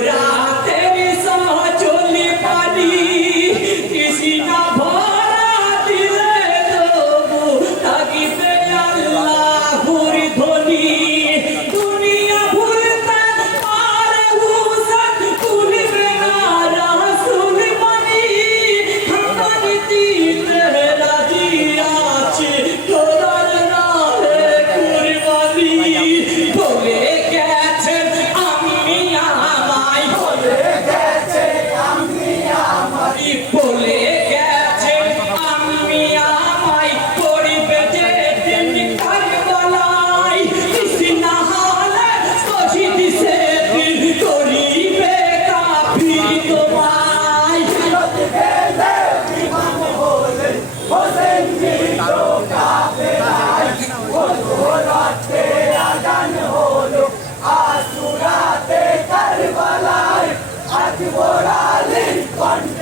돌아 to what I live on.